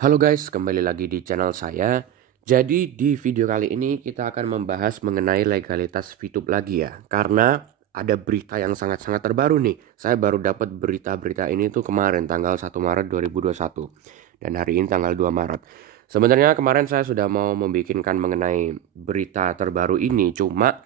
Halo guys, kembali lagi di channel saya. Jadi di video kali ini kita akan membahas mengenai legalitas VTube lagi ya. Karena ada berita yang sangat-sangat terbaru nih. Saya baru dapat berita-berita ini tuh kemarin tanggal 1 Maret 2021. Dan hari ini tanggal 2 Maret. Sebenarnya kemarin saya sudah mau membikinkan mengenai berita terbaru ini. Cuma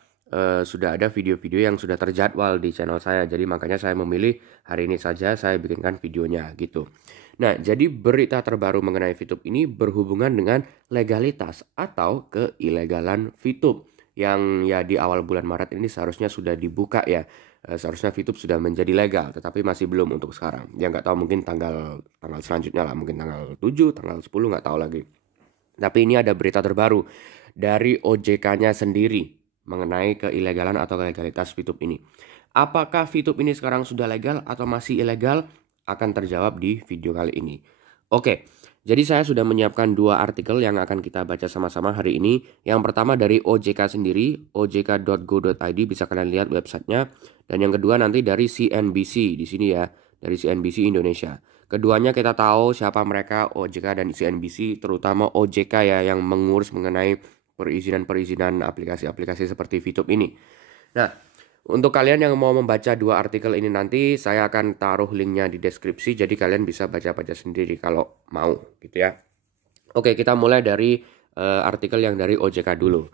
sudah ada video-video yang sudah terjadwal di channel saya. Jadi makanya saya memilih hari ini saja saya bikinkan videonya gitu. Nah, jadi berita terbaru mengenai VTube ini berhubungan dengan legalitas atau keilegalan VTube yang ya di awal bulan Maret ini seharusnya sudah dibuka ya. Seharusnya VTube sudah menjadi legal, tetapi masih belum untuk sekarang. Ya nggak tahu mungkin tanggal selanjutnya lah, mungkin tanggal 7, tanggal 10 nggak tahu lagi. Tapi ini ada berita terbaru dari OJK-nya sendiri mengenai keilegalan atau legalitas VTube ini. Apakah VTube ini sekarang sudah legal atau masih ilegal? Akan terjawab di video kali ini. Oke, jadi saya sudah menyiapkan dua artikel yang akan kita baca sama-sama hari ini. Yang pertama dari OJK sendiri, ojk.go.id, bisa kalian lihat websitenya. Dan yang kedua nanti dari CNBC di sini ya, dari CNBC Indonesia. Keduanya kita tahu siapa mereka, OJK dan CNBC, terutama OJK ya yang mengurus mengenai perizinan-perizinan aplikasi-aplikasi seperti VTube ini. Nah, untuk kalian yang mau membaca dua artikel ini nanti, saya akan taruh linknya di deskripsi, jadi kalian bisa baca-baca sendiri kalau mau gitu ya. Oke, kita mulai dari artikel yang dari OJK dulu.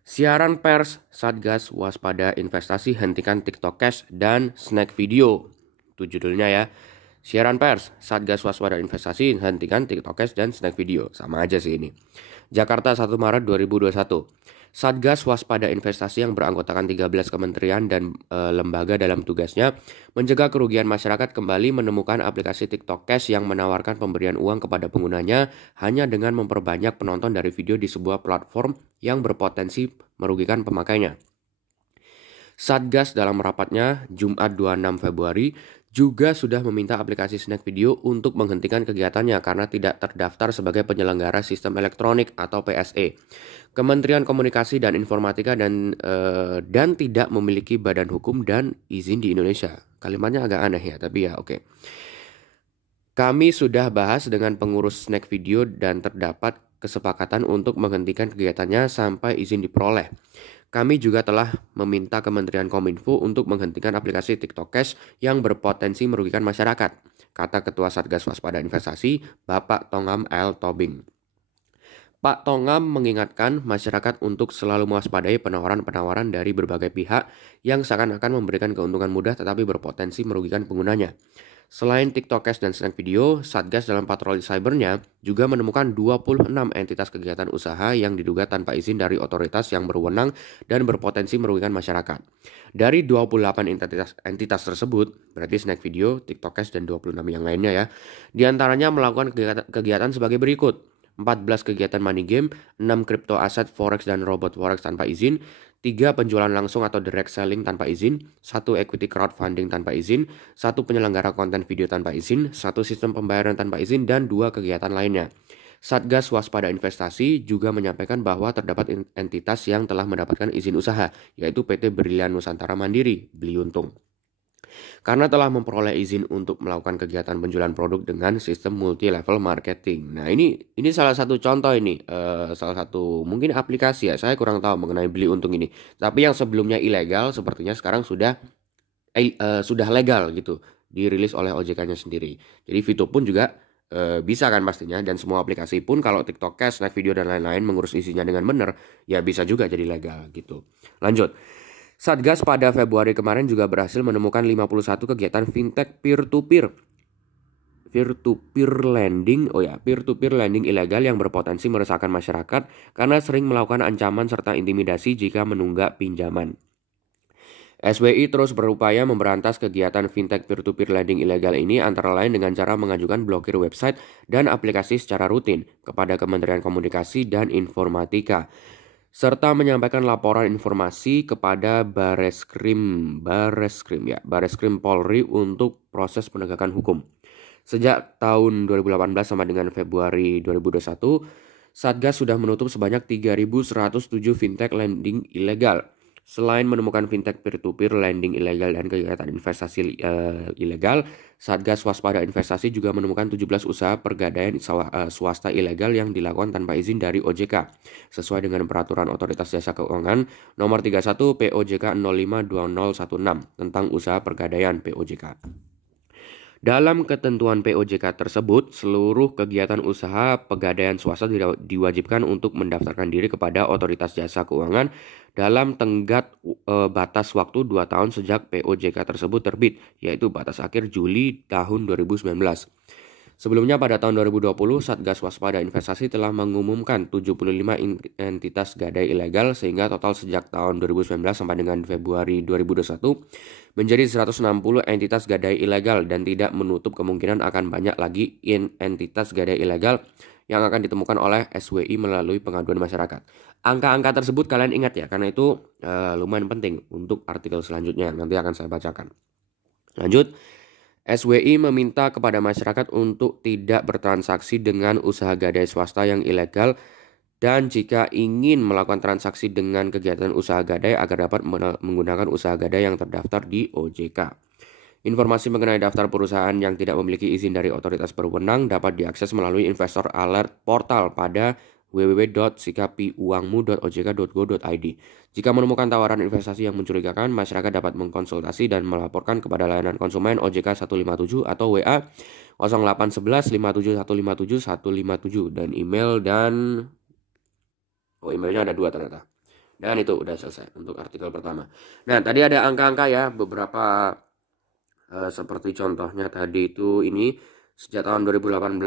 Siaran pers, Satgas waspada investasi, hentikan TikTok Cash dan snack video. Itu judulnya ya. Siaran pers, Satgas waspada investasi, hentikan TikTok Cash dan snack video. Sama aja sih ini. Jakarta 1 Maret 2021. Satgas waspada investasi yang beranggotakan 13 kementerian dan lembaga dalam tugasnya mencegah kerugian masyarakat kembali menemukan aplikasi TikTok Cash yang menawarkan pemberian uang kepada penggunanya hanya dengan memperbanyak penonton dari video di sebuah platform yang berpotensi merugikan pemakainya. Satgas dalam rapatnya Jumat 26 Februari juga sudah meminta aplikasi snack video untuk menghentikan kegiatannya karena tidak terdaftar sebagai penyelenggara sistem elektronik atau PSE. Kementerian Komunikasi dan Informatika dan tidak memiliki badan hukum dan izin di Indonesia. Kalimatnya agak aneh ya, tapi ya oke. Kami sudah bahas dengan pengurus snack video dan terdapat kesepakatan untuk menghentikan kegiatannya sampai izin diperoleh. Kami juga telah meminta Kementerian Kominfo untuk menghentikan aplikasi TikTok Cash yang berpotensi merugikan masyarakat, kata Ketua Satgas Waspada Investasi, Bapak Tongam L. Tobing. Pak Tongam mengingatkan masyarakat untuk selalu mewaspadai penawaran-penawaran dari berbagai pihak yang seakan-akan memberikan keuntungan mudah tetapi berpotensi merugikan penggunanya. Selain TikTok Cash dan snack video, Satgas dalam patroli cybernya juga menemukan 26 entitas kegiatan usaha yang diduga tanpa izin dari otoritas yang berwenang dan berpotensi merugikan masyarakat. Dari 28 entitas tersebut, berarti snack video, TikTok Cash, dan 26 yang lainnya ya, diantaranya melakukan kegiatan sebagai berikut. 14 kegiatan money game, 6 crypto aset, forex dan robot forex tanpa izin, 3 penjualan langsung atau direct selling tanpa izin, 1 equity crowdfunding tanpa izin, 1 penyelenggara konten video tanpa izin, 1 sistem pembayaran tanpa izin, dan 2 kegiatan lainnya. Satgas Waspada Investasi juga menyampaikan bahwa terdapat entitas yang telah mendapatkan izin usaha, yaitu PT Brilian Nusantara Mandiri, Beliuntung, karena telah memperoleh izin untuk melakukan kegiatan penjualan produk dengan sistem multi-level marketing. Nah ini salah satu contoh ini, salah satu mungkin aplikasi ya, saya kurang tahu mengenai Beliuntung ini. Tapi yang sebelumnya ilegal sepertinya sekarang sudah legal gitu, dirilis oleh OJK-nya sendiri. Jadi VTube pun juga bisa kan pastinya, dan semua aplikasi pun kalau TikTok Cash, Snack Video dan lain-lain mengurus isinya dengan benar, ya bisa juga jadi legal gitu. Lanjut. Satgas pada Februari kemarin juga berhasil menemukan 51 kegiatan fintech peer-to-peer lending, peer-to-peer lending ilegal yang berpotensi meresahkan masyarakat karena sering melakukan ancaman serta intimidasi jika menunggak pinjaman. SWI terus berupaya memberantas kegiatan fintech peer-to-peer lending ilegal ini antara lain dengan cara mengajukan blokir website dan aplikasi secara rutin kepada Kementerian Komunikasi dan Informatika, serta menyampaikan laporan informasi kepada Bareskrim Polri untuk proses penegakan hukum. Sejak tahun 2018 sama dengan Februari 2021, Satgas sudah menutup sebanyak 3.107 fintech lending ilegal. Selain menemukan fintech peer-to-peer, lending ilegal, dan kegiatan investasi ilegal, Satgas Waspada Investasi juga menemukan 17 usaha pergadaian swasta ilegal yang dilakukan tanpa izin dari OJK, sesuai dengan Peraturan Otoritas Jasa Keuangan Nomor 31 POJK 052016 tentang usaha pergadaian POJK. Dalam ketentuan POJK tersebut, seluruh kegiatan usaha pegadaian swasta diwajibkan untuk mendaftarkan diri kepada Otoritas Jasa Keuangan dalam tenggat batas waktu 2 tahun sejak POJK tersebut terbit, yaitu batas akhir Juli tahun 2019. Sebelumnya pada tahun 2020, Satgas Waspada Investasi telah mengumumkan 75 entitas gadai ilegal sehingga total sejak tahun 2019 sampai dengan Februari 2021 menjadi 160 entitas gadai ilegal dan tidak menutup kemungkinan akan banyak lagi entitas gadai ilegal yang akan ditemukan oleh SWI melalui pengaduan masyarakat. Angka-angka tersebut kalian ingat ya, karena itu lumayan penting untuk artikel selanjutnya, nanti akan saya bacakan. Lanjut. SWI meminta kepada masyarakat untuk tidak bertransaksi dengan usaha gadai swasta yang ilegal dan jika ingin melakukan transaksi dengan kegiatan usaha gadai agar dapat menggunakan usaha gadai yang terdaftar di OJK. Informasi mengenai daftar perusahaan yang tidak memiliki izin dari otoritas berwenang dapat diakses melalui Investor Alert Portal pada www.sikapiuangmu.ojk.go.id. Jika menemukan tawaran investasi yang mencurigakan, masyarakat dapat mengkonsultasi dan melaporkan kepada layanan konsumen OJK 157 atau WA 0811 57157 157 dan emailnya ada 2 ternyata. Dan itu udah selesai untuk artikel pertama. Nah, tadi ada angka-angka ya, beberapa seperti contohnya tadi itu ini sejak tahun 2018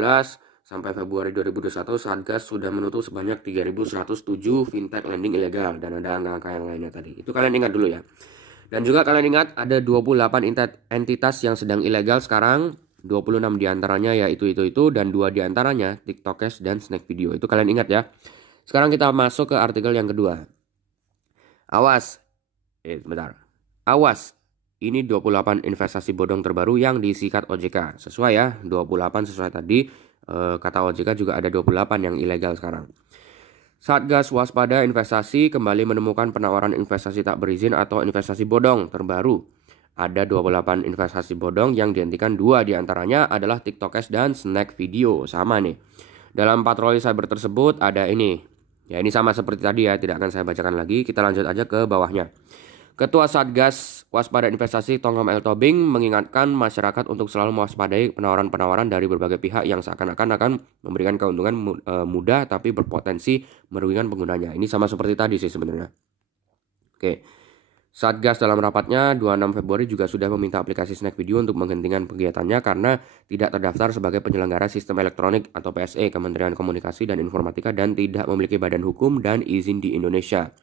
sampai Februari 2021 Satgas sudah menutup sebanyak 3.107 fintech lending ilegal dan ada angka-angka yang lainnya tadi. Itu kalian ingat dulu ya. Dan juga kalian ingat ada 28 entitas yang sedang ilegal sekarang, 26 diantaranya ya itu dan 2 diantaranya TikTokers dan Snack Video. Itu kalian ingat ya. Sekarang kita masuk ke artikel yang kedua. Awas. Awas. Ini 28 investasi bodong terbaru yang disikat OJK. Sesuai ya, 28 sesuai tadi. Kata OJK juga ada 28 yang ilegal sekarang. Satgas Waspada Investasi kembali menemukan penawaran investasi tak berizin atau investasi bodong terbaru. Ada 28 investasi bodong yang dihentikan, 2 diantaranya adalah TikTokers dan Snack Video. Sama nih. Dalam patroli cyber tersebut ada ini. Ya ini sama seperti tadi ya, tidak akan saya bacakan lagi. Kita lanjut aja ke bawahnya. Ketua Satgas Waspada Investasi Tongam L. Tobing mengingatkan masyarakat untuk selalu mewaspadai penawaran-penawaran dari berbagai pihak yang seakan-akan akan memberikan keuntungan mudah tapi berpotensi merugikan penggunanya. Ini sama seperti tadi sih sebenarnya. Oke. Satgas dalam rapatnya 26 Februari juga sudah meminta aplikasi Snack Video untuk menghentikan kegiatannya karena tidak terdaftar sebagai penyelenggara sistem elektronik atau PSE Kementerian Komunikasi dan Informatika dan tidak memiliki badan hukum dan izin di Indonesia.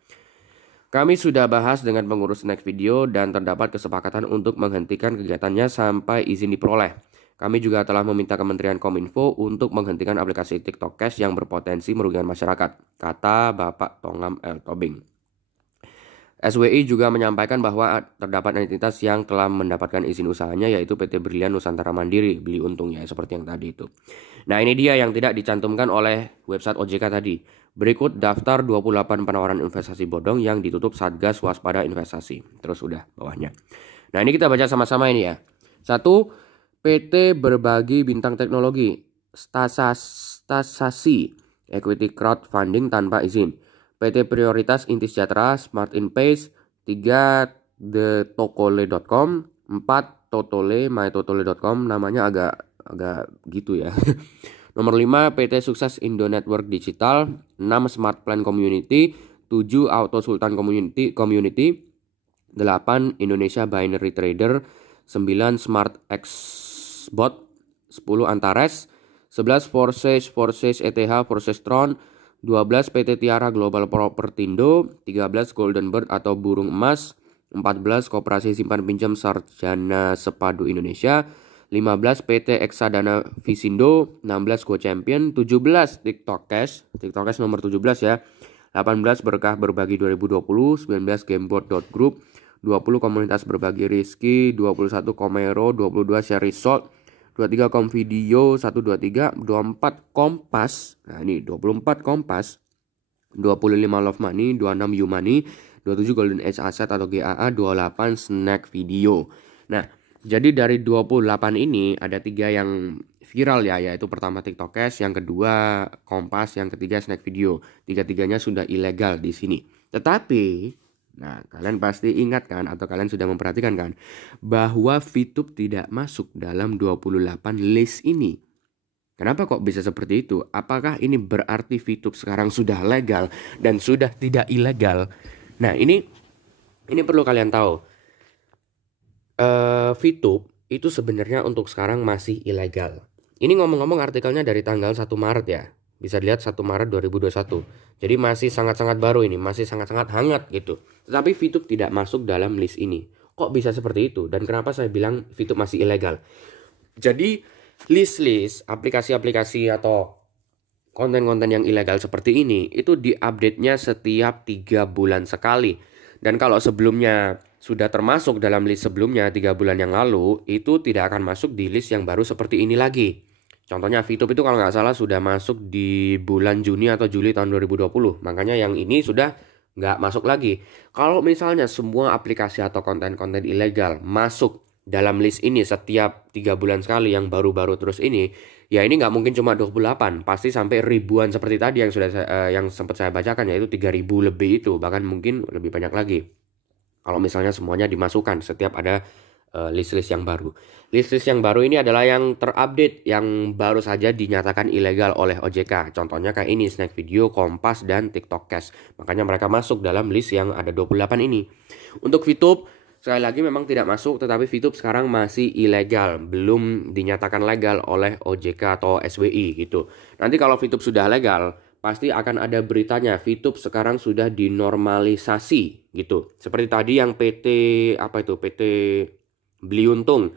Kami sudah bahas dengan pengurus Snack Video dan terdapat kesepakatan untuk menghentikan kegiatannya sampai izin diperoleh. Kami juga telah meminta Kementerian Kominfo untuk menghentikan aplikasi TikTok Cash yang berpotensi merugikan masyarakat, kata Bapak Tongam L. Tobing. SWI juga menyampaikan bahwa terdapat entitas yang telah mendapatkan izin usahanya yaitu PT Brilian Nusantara Mandiri, beli untung ya seperti yang tadi itu. Nah ini dia yang tidak dicantumkan oleh website OJK tadi. Berikut daftar 28 penawaran investasi bodong yang ditutup Satgas Waspada Investasi. Terus udah bawahnya. Nah ini kita baca sama-sama ini ya. 1. PT Berbagi Bintang Teknologi Stasasi Equity Crowdfunding tanpa izin. PT Prioritas Inti Sejahtera Smart Inpace. 3. TheTokole.com. 4. Totole mytotole.com. Namanya agak gitu ya. Nomor 5 PT Sukses Indo Network Digital. 6 Smart Plan Community. 7 Auto Sultan Community. 8 Indonesia Binary Trader. 9 Smart X Bot. 10 Antares. 11 Forces ETH Forces Tron. 12 PT Tiara Global Propertindo. 13 Golden Bird atau Burung Emas. 14 Koperasi Simpan Pinjam Sarjana Sepadu Indonesia. 15 PT Eksadana Visindo. 16 Go Champion. 17 TikTok Cash nomor 17 ya. 18 Berkah Berbagi 2020. 19 Gamebot.group. 20 Komunitas Berbagi Rizki. 21 Komero. 22 Share Result. 23 Komvideo. 123. 24 Kompas. Nah ini 24 Kompas. 25 Love Money. 26 Yumani. 27 Golden Age Asset atau GAA, 28 Snack Video. Nah, jadi dari 28 ini ada 3 yang viral ya, yaitu pertama TikTok Cash, yang kedua Kompas, yang ketiga Snack Video. Tiga-tiganya sudah ilegal di sini. Tetapi, nah kalian pasti ingat kan, atau kalian sudah memperhatikan kan, bahwa VTube tidak masuk dalam 28 list ini. Kenapa kok bisa seperti itu? Apakah ini berarti VTube sekarang sudah legal dan sudah tidak ilegal? Nah, ini perlu kalian tahu. VTube itu sebenarnya untuk sekarang masih ilegal. Ini ngomong-ngomong artikelnya dari tanggal 1 Maret ya. Bisa dilihat 1 Maret 2021. Jadi masih sangat-sangat baru ini, masih sangat-sangat hangat gitu. Tetapi VTube tidak masuk dalam list ini. Kok bisa seperti itu? Dan kenapa saya bilang VTube masih ilegal? Jadi list-list aplikasi-aplikasi atau konten-konten yang ilegal seperti ini itu diupdate-nya setiap 3 bulan sekali. Dan kalau sebelumnya sudah termasuk dalam list sebelumnya 3 bulan yang lalu, itu tidak akan masuk di list yang baru seperti ini lagi. Contohnya VTube itu kalau nggak salah sudah masuk di bulan Juni atau Juli tahun 2020. Makanya yang ini sudah nggak masuk lagi. Kalau misalnya semua aplikasi atau konten-konten ilegal masuk dalam list ini setiap 3 bulan sekali yang baru-baru terus ini, ya ini nggak mungkin cuma 28, pasti sampai ribuan seperti tadi yang sudah yang sempat saya bacakan, yaitu 3.000 lebih itu, bahkan mungkin lebih banyak lagi. Kalau misalnya semuanya dimasukkan setiap ada list-list yang baru. List-list yang baru ini adalah yang terupdate, yang baru saja dinyatakan ilegal oleh OJK. Contohnya kayak ini, Snack Video, Kompas, dan TikTok Cash. Makanya mereka masuk dalam list yang ada 28 ini. Untuk VTube, sekali lagi memang tidak masuk, tetapi VTube sekarang masih ilegal, belum dinyatakan legal oleh OJK atau SWI gitu. Nanti kalau VTube sudah legal, pasti akan ada beritanya VTube sekarang sudah dinormalisasi gitu. Seperti tadi yang PT Beli Untung.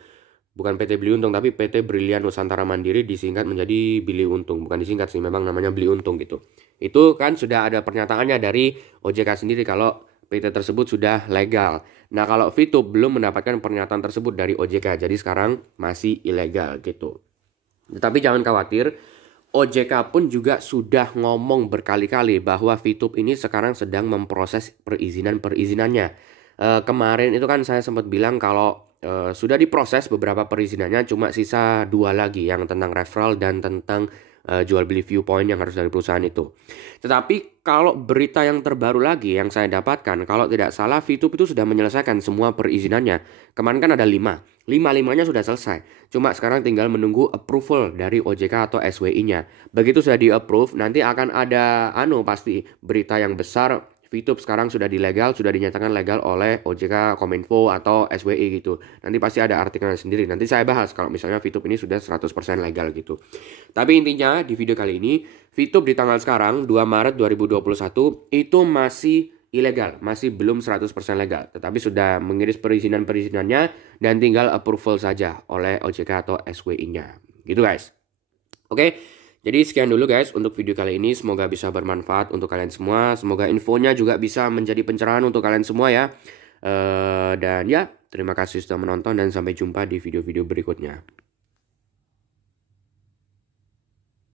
Bukan PT Beli Untung, tapi PT Brilian Nusantara Mandiri disingkat menjadi Beli Untung. Bukan disingkat sih, memang namanya Beli Untung gitu. Itu kan sudah ada pernyataannya dari OJK sendiri kalau PT tersebut sudah legal. Nah, kalau VTube belum mendapatkan pernyataan tersebut dari OJK, jadi sekarang masih ilegal gitu. Tetapi jangan khawatir, OJK pun juga sudah ngomong berkali-kali bahwa VTube ini sekarang sedang memproses perizinannya. Kemarin itu kan saya sempat bilang kalau sudah diproses beberapa perizinannya, cuma sisa 2 lagi yang tentang referral dan tentang jual beli viewpoint yang harus dari perusahaan itu. Tetapi kalau berita yang terbaru lagi yang saya dapatkan, kalau tidak salah VTube itu sudah menyelesaikan semua perizinannya. Kemarin kan ada 5. 5-5-nya sudah selesai. Cuma sekarang tinggal menunggu approval dari OJK atau SWI-nya. Begitu sudah di-approve, nanti akan ada pasti berita yang besar. VTube sekarang sudah sudah dinyatakan legal oleh OJK, Kominfo, atau SWI gitu. Nanti pasti ada artikelnya sendiri. Nanti saya bahas kalau misalnya VTube ini sudah 100% legal gitu. Tapi intinya di video kali ini, VTube di tanggal sekarang 2 Maret 2021 itu masih ilegal, masih belum 100% legal. Tetapi sudah mengiris perizinannya dan tinggal approval saja oleh OJK atau SWI-nya. Gitu guys. Oke. Jadi sekian dulu guys untuk video kali ini, semoga bisa bermanfaat untuk kalian semua, semoga infonya juga bisa menjadi pencerahan untuk kalian semua ya. Dan ya, terima kasih sudah menonton dan sampai jumpa di video-video berikutnya.